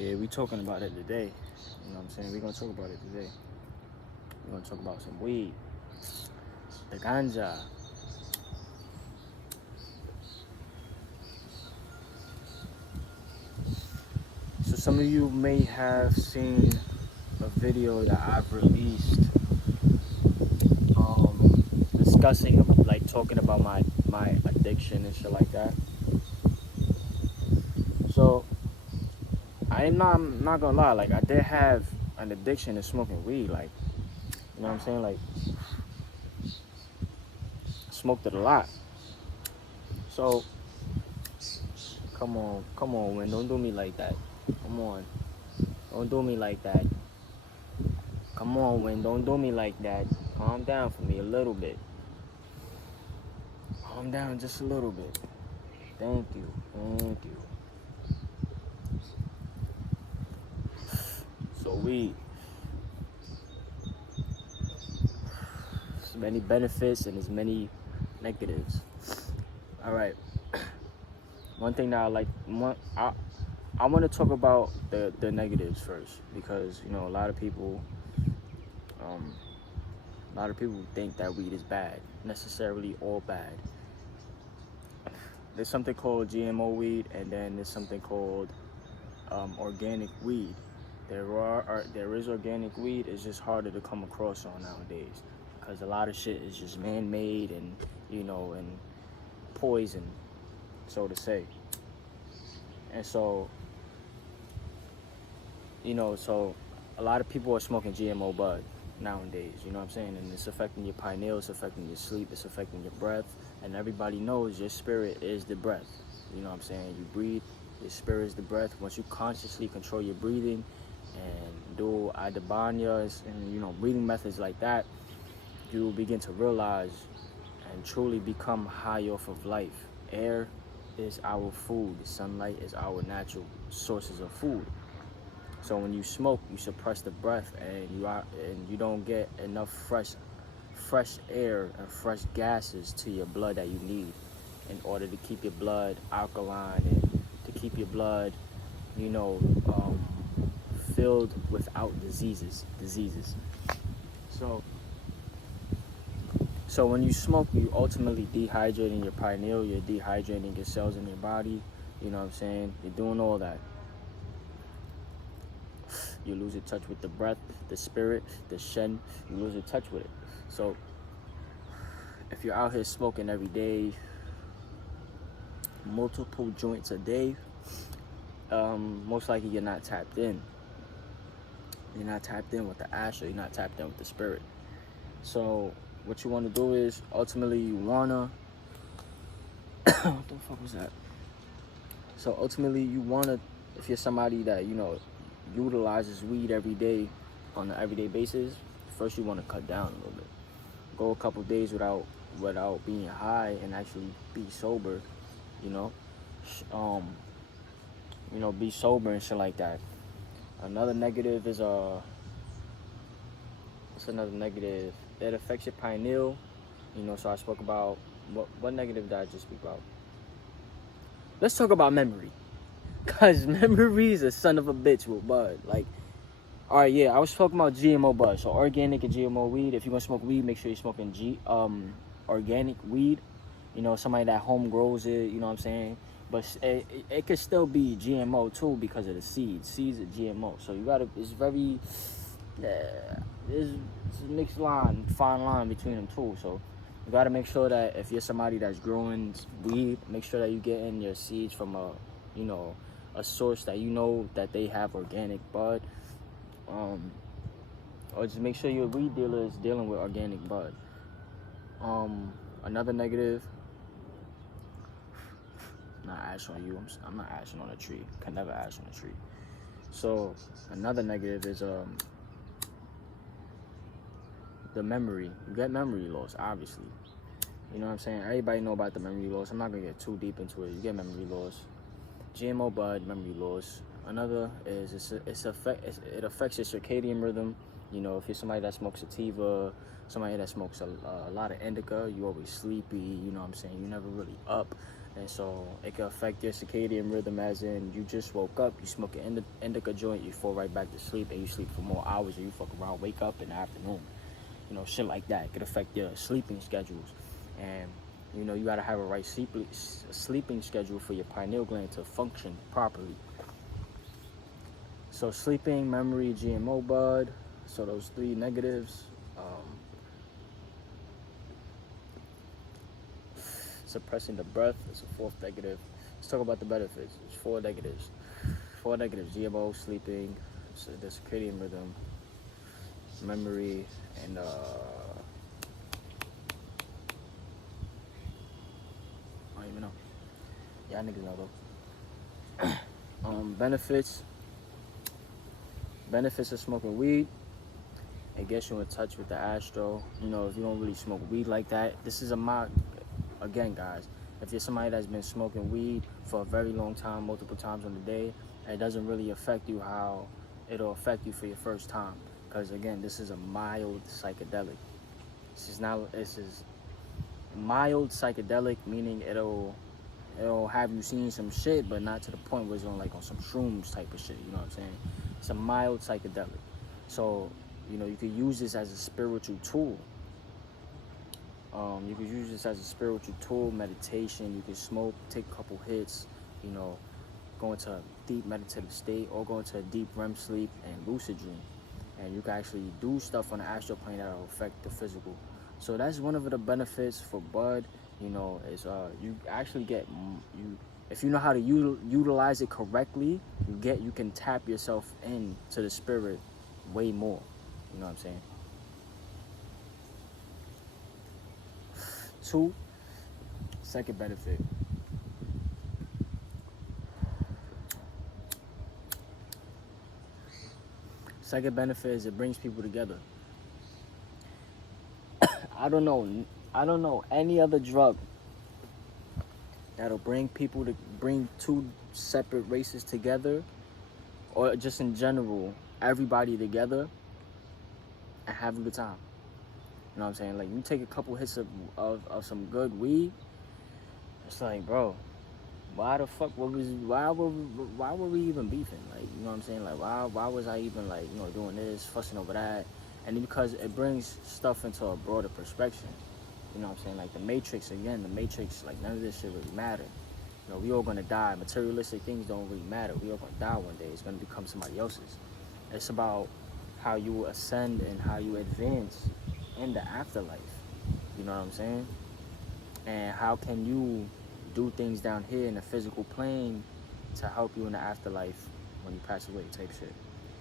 Yeah, we talking about it today. You know what I'm saying? We're gonna talk about it today. We're gonna talk about some weed, the ganja. So some of you may have seen a video that I've released, discussing, like talking about my addiction and shit like that. So I'm not gonna lie, like I did have an addiction to smoking weed, like you know what I'm saying, like smoked it a lot. So come on, man, don't do me like that. Come on, don't do me like that. Come on, Win, don't do me like that. Calm down for me a little bit. Calm down just a little bit. Thank you, thank you. So weed, there's many benefits and there's many negatives. All right. One thing that I want to talk about the negatives first, because you know um, a lot of people think that weed is bad, necessarily all bad. There's something called GMO weed, and then there's something called organic weed. There is organic weed. It's just harder to come across on nowadays, because a lot of shit is just man-made and and poison, so to say. And so so a lot of people are smoking GMO bud nowadays. You know what I'm saying? And it's affecting your pineal, it's affecting your sleep, it's affecting your breath. And everybody knows your spirit is the breath. You know what I'm saying? You breathe, your spirit is the breath. Once you consciously control your breathing and do adabanyas and breathing methods like that, you will begin to realize and truly become high off of life. Air is our food. Sunlight is our natural sources of food. So when you smoke, you suppress the breath, and you don't get enough fresh air and fresh gases to your blood that you need in order to keep your blood alkaline and to keep your blood, you know, um, filled without diseases. So so when you smoke, you ultimately dehydrating your pineal, you're dehydrating your cells in your body. You know what I'm saying? You're doing all that. You lose in touch with the breath, the spirit, the shen. You lose in touch with it. So if you're out here smoking every day, multiple joints a day, most likely you're not tapped in. You're not tapped in with the astral. You're not tapped in with the spirit. So what you want to do is ultimately you wanna. What the fuck was that? So ultimately you wanna, if you're somebody that utilizes weed every day on an everyday basis, first you want to cut down a little bit. Go a couple days without being high and actually be sober. You know, be sober and shit like that. Another negative is what's another negative? It affects your pineal. So I spoke about what negative did I just speak about? Let's talk about memory, cause memory is a son of a bitch with bud. Like, all right, yeah, I was talking about GMO bud. So organic and GMO weed. If you're gonna smoke weed, make sure you're smoking organic weed. Somebody that home grows it. You know what I'm saying? But it could still be GMO too because of the seeds. Seeds are GMO. So you gotta. It's very. There's a mixed fine line between them too. So you gotta make sure that if you're somebody that's growing weed, make sure that you get in your seeds from a source that that they have organic bud. Or just make sure your weed dealer is dealing with organic bud. Another negative. Not ash on you. I'm not ashing on a tree. Can never ash on a tree. So another negative is the memory. You get memory loss, obviously. You know what I'm saying? Everybody know about the memory loss. I'm not gonna get too deep into it. You get memory loss. GMO bud, memory loss. Another is it affects your circadian rhythm. If you're somebody that smokes sativa, somebody that smokes a lot of indica, you always sleepy. You know what I'm saying? You never really up. And so it can affect your circadian rhythm, as in you just woke up, you smoke an indica joint, you fall right back to sleep, and you sleep for more hours, or you fuck around, wake up in the afternoon. You know, shit like that. It could affect your sleeping schedules. And, you know, you gotta have a right sleeping schedule for your pineal gland to function properly. So sleeping, memory, GMO bud, so those three negatives. Suppressing the breath is a fourth negative. Let's talk about the benefits. There's four negatives. Four negatives: GMO, sleeping, so the circadian rhythm, memory, and I don't even know. Y'all niggas know though. Benefits. Benefits of smoking weed. It gets you in touch with the astro. You know, if you don't really smoke weed like that, this is a mod. Again, guys, if you're somebody that's been smoking weed for a very long time, multiple times on the day, it doesn't really affect you how it'll affect you for your first time. Because again, this is a mild psychedelic. This is mild psychedelic, meaning it'll have you seeing some shit, but not to the point where it's on some shrooms type of shit. You know what I'm saying? It's a mild psychedelic. So, you know, you could use this as a spiritual tool. You could use this as a spiritual tool, meditation. You could smoke, take a couple hits, you know, go into a deep meditative state, or go into a deep REM sleep and lucid dream. And you can actually do stuff on the astral plane that will affect the physical. So that's one of the benefits for bud. You know, is you actually get if you know how to utilize it correctly, you can tap yourself in to the spirit way more. You know what I'm saying? Two, second benefit. Second benefit is it brings people together. I don't know any other drug that'll bring two separate races together, or just in general, everybody together and have a good time. You know what I'm saying? Like, you take a couple hits of some good weed, it's like, bro, why the fuck why were we even beefing? Like, you know what I'm saying? Like, why was I even, like, you know, doing this, fussing over that? And because it brings stuff into a broader perspective. You know what I'm saying? Like, the Matrix, like, none of this shit really matter. You know, we all gonna die. Materialistic things don't really matter. We all gonna die one day. It's gonna become somebody else's. It's about how you ascend and how you advance in the afterlife. You know what I'm saying? And how can you do things down here in the physical plane to help you in the afterlife when you pass away, type shit.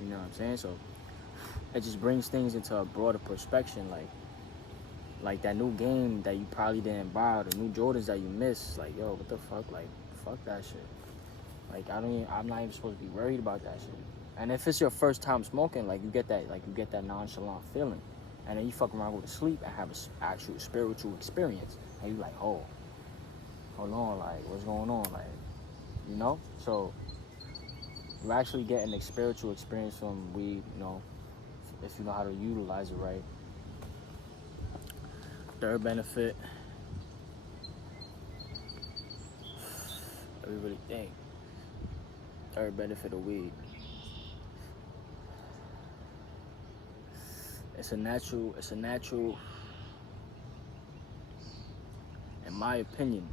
You know what I'm saying? So it just brings things into a broader perspective, like that new game that you probably didn't buy, the new Jordans that you missed. Like, yo, what the fuck? Like, fuck that shit. Like, I'm not even supposed to be worried about that shit. And if it's your first time smoking, like, you get that nonchalant feeling, and then you fuck around, go to sleep, and have an actual spiritual experience, and you like, oh, hold on, like, what's going on, like, you know? So you're actually getting a spiritual experience from weed, you know, if you know how to utilize it right. Third benefit, everybody think. Third benefit of weed. It's a natural, in my opinion,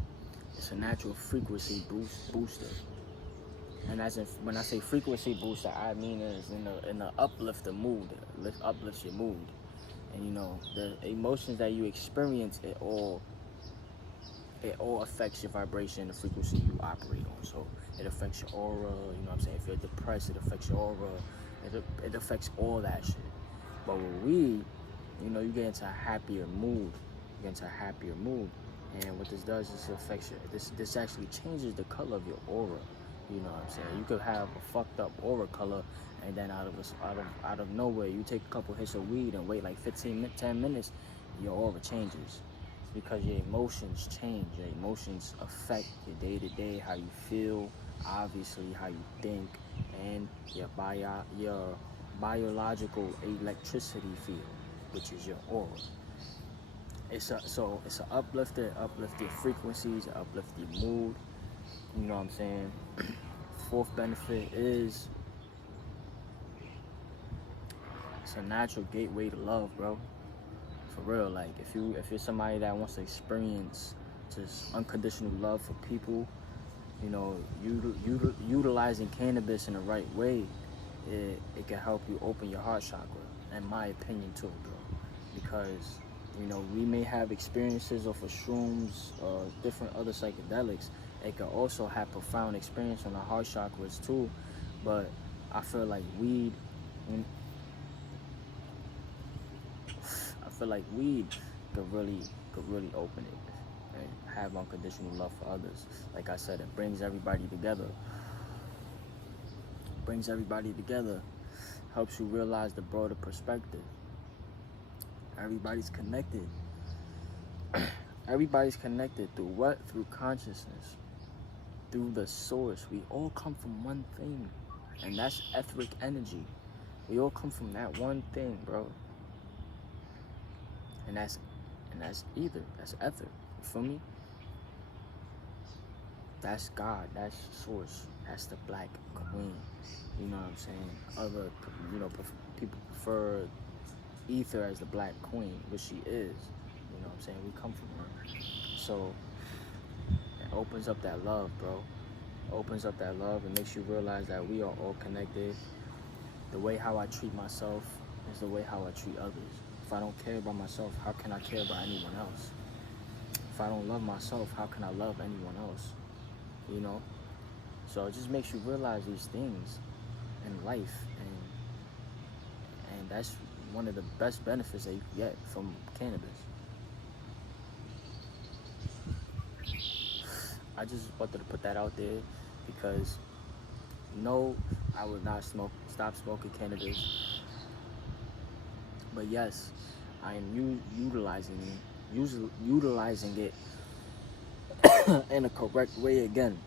it's a natural frequency booster. And when I say frequency booster, I mean is in the uplift the mood, uplifts your mood. And, you know, the emotions that you experience, it all affects your vibration, the frequency you operate on. So it affects your aura, you know what I'm saying? If you're depressed, it affects your aura. It affects all that shit. But with weed, you know, you get into a happier mood. And what this does is this actually changes the color of your aura. You know what I'm saying? You could have a fucked up aura color, and then out of nowhere, you take a couple hits of weed and wait like 10 minutes, your aura changes. Because your emotions change. Your emotions affect your day-to-day, how you feel, obviously how you think, and your biological electricity field, which is your aura. it's an uplifted frequencies, it uplifts your mood. You know what I'm saying? Fourth benefit is it's a natural gateway to love, bro. For real, like if you're somebody that wants to experience just unconditional love for people, you know, utilizing cannabis in the right way, it can help you open your heart chakra, in my opinion too, bro. Because, you know, we may have experiences off of shrooms or different other psychedelics. It can also have profound experience on the heart chakras too, but I feel like weed could really open it and have unconditional love for others. Like I said, it brings everybody together. Helps you realize the broader perspective. Everybody's connected. Everybody's connected through what? Through consciousness. Through the source. We all come from one thing, and that's etheric energy. We all come from that one thing, bro. And that's ether. That's ether. You feel me? That's God. That's source. That's the black queen. You know what I'm saying? Other, people prefer ether as the black queen, which she is. You know what I'm saying? We come from her. So it opens up that love, bro. Opens up that love and makes you realize that we are all connected. The way how I treat myself is the way how I treat others. If I don't care about myself, how can I care about anyone else? If I don't love myself, how can I love anyone else? You know? So it just makes you realize these things in life, and that's one of the best benefits that you can get from cannabis. I just wanted to put that out there because no, I would not stop smoking cannabis. But yes, I am utilizing it in a correct way again.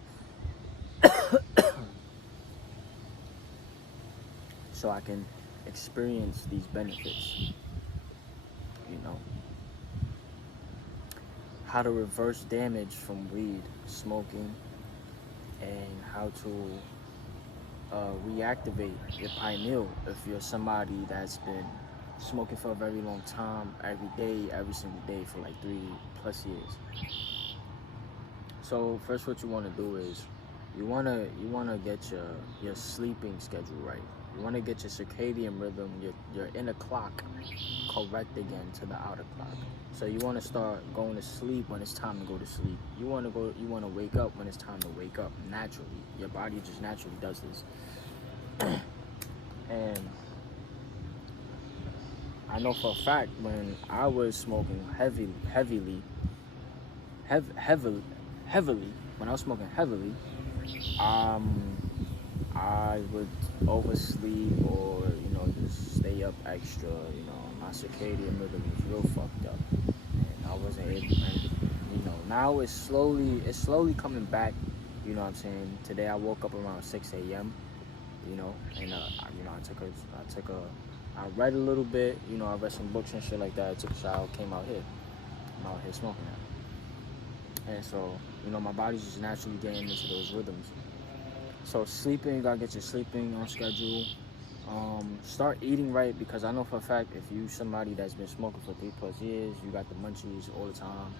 So I can experience these benefits. You know, how to reverse damage from weed smoking, and how to reactivate your pineal if you're somebody that's been smoking for a very long time, every day, every single day for like 3+ years. So first, what you want to do is you wanna get your sleeping schedule right. You want to get your circadian rhythm, your inner clock correct again to the outer clock. So you want to start going to sleep when it's time to go to sleep. You want to wake up when it's time to wake up naturally. Your body just naturally does this. And I know for a fact when I was smoking heavily, when I was smoking heavily, I would oversleep or, just stay up extra, my circadian rhythm was real fucked up. And I wasn't able, and, now it's slowly coming back, you know what I'm saying? Today I woke up around 6 a.m., and, I read a little bit, I read some books and shit like that. I took a shower, came out here. I'm out here smoking now. And so, my body's just naturally getting into those rhythms. So sleeping, you gotta get your sleeping on schedule. Start eating right, because I know for a fact if you somebody that's been smoking for 3+ years, you got the munchies all the time,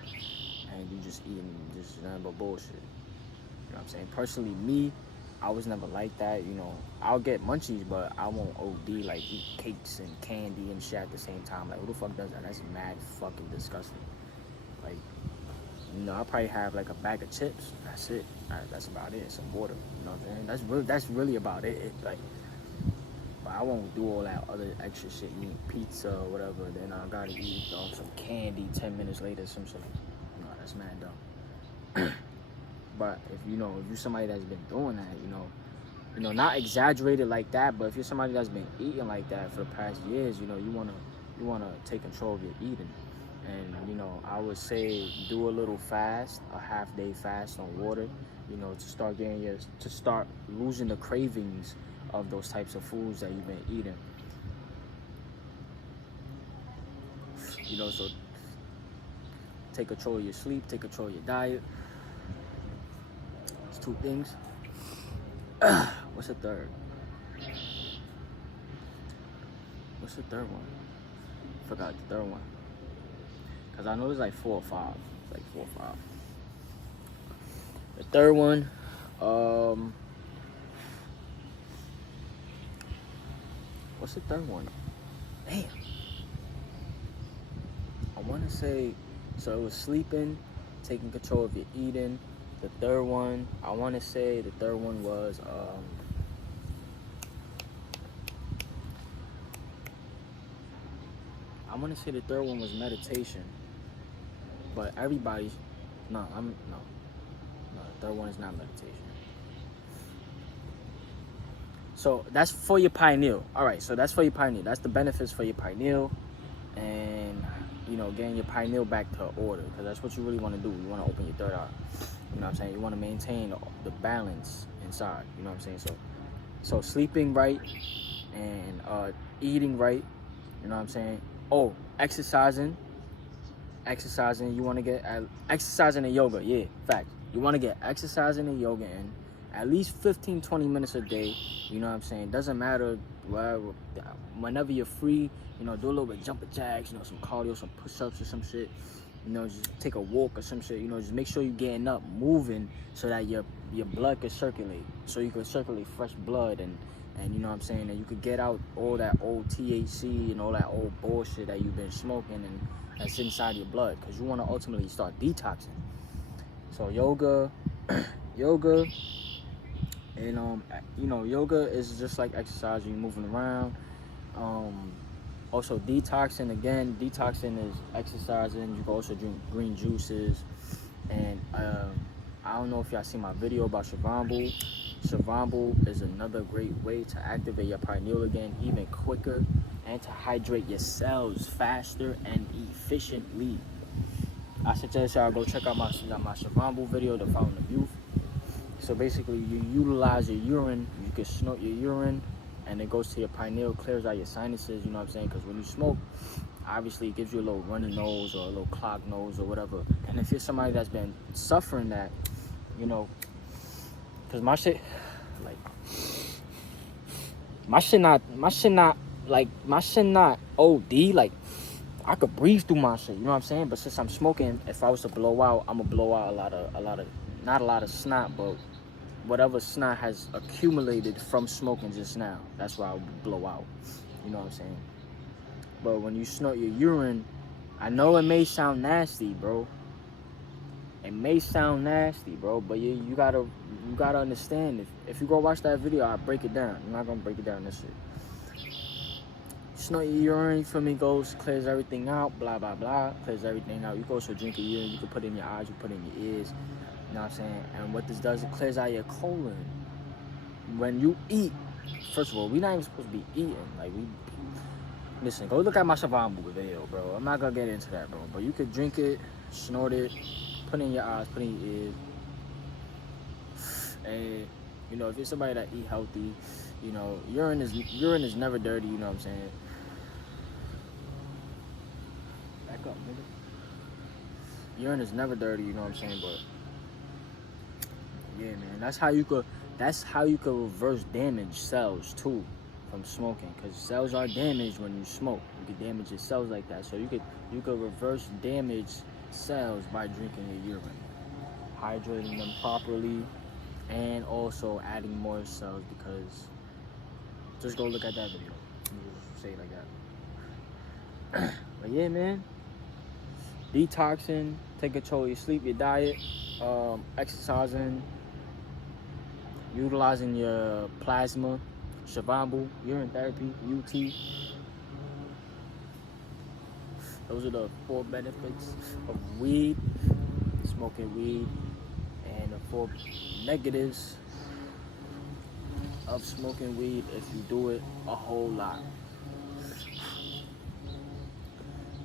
and you just eating just nothing but bullshit. You know what I'm saying? Personally, me, I was never like that. I'll get munchies, but I won't OD, like eat cakes and candy and shit at the same time. Like, who the fuck does that? That's mad fucking disgusting. Like, I'll probably have like a bag of chips. That's it. That's about it. Some water. You know what I'm saying? That's really about it. But I won't do all that other extra shit. Eat pizza or whatever. Then I gotta eat some candy 10 minutes later. Some shit. That's mad dumb. But if you're somebody that's been doing that, not exaggerated like that, but if you're somebody that's been eating like that for the past years, you wanna take control of your eating. And I would say do a little fast, a half-day fast on water, to start losing the cravings of those types of foods that you've been eating. So take control of your sleep, take control of your diet. It's 2 things. What's the third? What's the third one? Forgot the third one. Cause I know there's like 4 or 5. It's like 4 or 5. The third one, what's the third one? Damn. I want to say, so it was sleeping, taking control of your eating. The third one, I want to say the third one was, I want to say the third one was meditation. But everybody, no, the third one is not meditation. So that's for your pineal. All right, so that's for your pineal. That's the benefits for your pineal, and you know, getting your pineal back to order, because that's what you really want to do. You want to open your third eye. You know what I'm saying? You want to maintain the balance inside. You know what I'm saying? So sleeping right and eating right. You know what I'm saying? Oh, exercising. You want to get exercising and yoga. Yeah, fact. You want to get exercising and yoga in at least 15-20 minutes a day. You know what I'm saying? Doesn't matter whenever you're free. You know, do a little bit of jumping jacks. You know, some cardio, some push-ups or some shit. You know, just take a walk or some shit. You know, just make sure you're getting up, moving, so that your blood can circulate. So you can circulate fresh blood and you know what I'm saying, and you could get out all that old THC and all that old bullshit that you've been smoking and that's inside your blood, because you want to ultimately start detoxing. So yoga, and you know, yoga is just like exercise. You're moving around. Also detoxing is exercising. You can also drink green juices, and I don't know if y'all seen my video about Shivambu. Shivambu is another great way to activate your pineal again, even quicker, and to hydrate your cells faster and efficiently. I suggest y'all go check out my Shivambu video, The Fountain of Youth. So basically, you utilize your urine. You can snort your urine, and it goes to your pineal, clears out your sinuses. You know what I'm saying? Because when you smoke, obviously it gives you a little runny nose or a little clogged nose or whatever. And if you're somebody that's been suffering that, you know, because my shit not OD. Like, I could breathe through my shit, you know what I'm saying? But since I'm smoking, if I was to blow out, I'm gonna blow out a lot of not a lot of snot, but whatever snot has accumulated from smoking just now, that's why I would blow out. You know what I'm saying? But when you snort your urine, I know it may sound nasty, bro. It may sound nasty, bro, but you gotta understand. If you go watch that video, I break it down. I'm not gonna break it down this shit. Snort your urine, you feel me? Goes, clears everything out, blah blah blah, clears everything out. You go to drink your urine, you can put it in your eyes, you put it in your ears. You know what I'm saying? And what this does, it clears out your colon. When you eat, first of all, we're not even supposed to be eating. Like, listen, go look at my Shivambu video, bro. I'm not gonna get into that, bro. But you could drink it, snort it, put it in your eyes, put it in your ears. And you know, if you're somebody that eat healthy, you know, urine is never dirty. You know what I'm saying? Back up, nigga. Urine is never dirty. You know what I'm saying? But yeah, man, that's how you could reverse damage cells too from smoking, because cells are damaged when you smoke. You could damage your cells like that. So you could reverse damage cells by drinking your urine, hydrating them properly, and also adding more cells. Because just go look at that video. Just say it like that. But yeah, man, detoxing, take control of your sleep, your diet, exercising, utilizing your plasma, Shivambu, urine therapy, UT. Those are the 4 benefits of weed, smoking weed, and the 4 negatives of smoking weed if you do it a whole lot.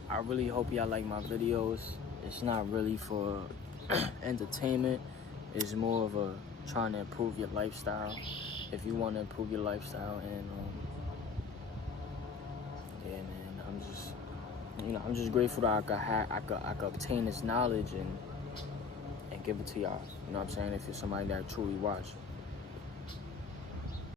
I really hope y'all like my videos. It's not really for entertainment. It's more of a trying to improve your lifestyle. If you want to improve your lifestyle, and yeah, man, I'm just, You know, I'm just grateful that I could obtain this knowledge and give it to y'all. You know what I'm saying? If you're somebody that truly watch.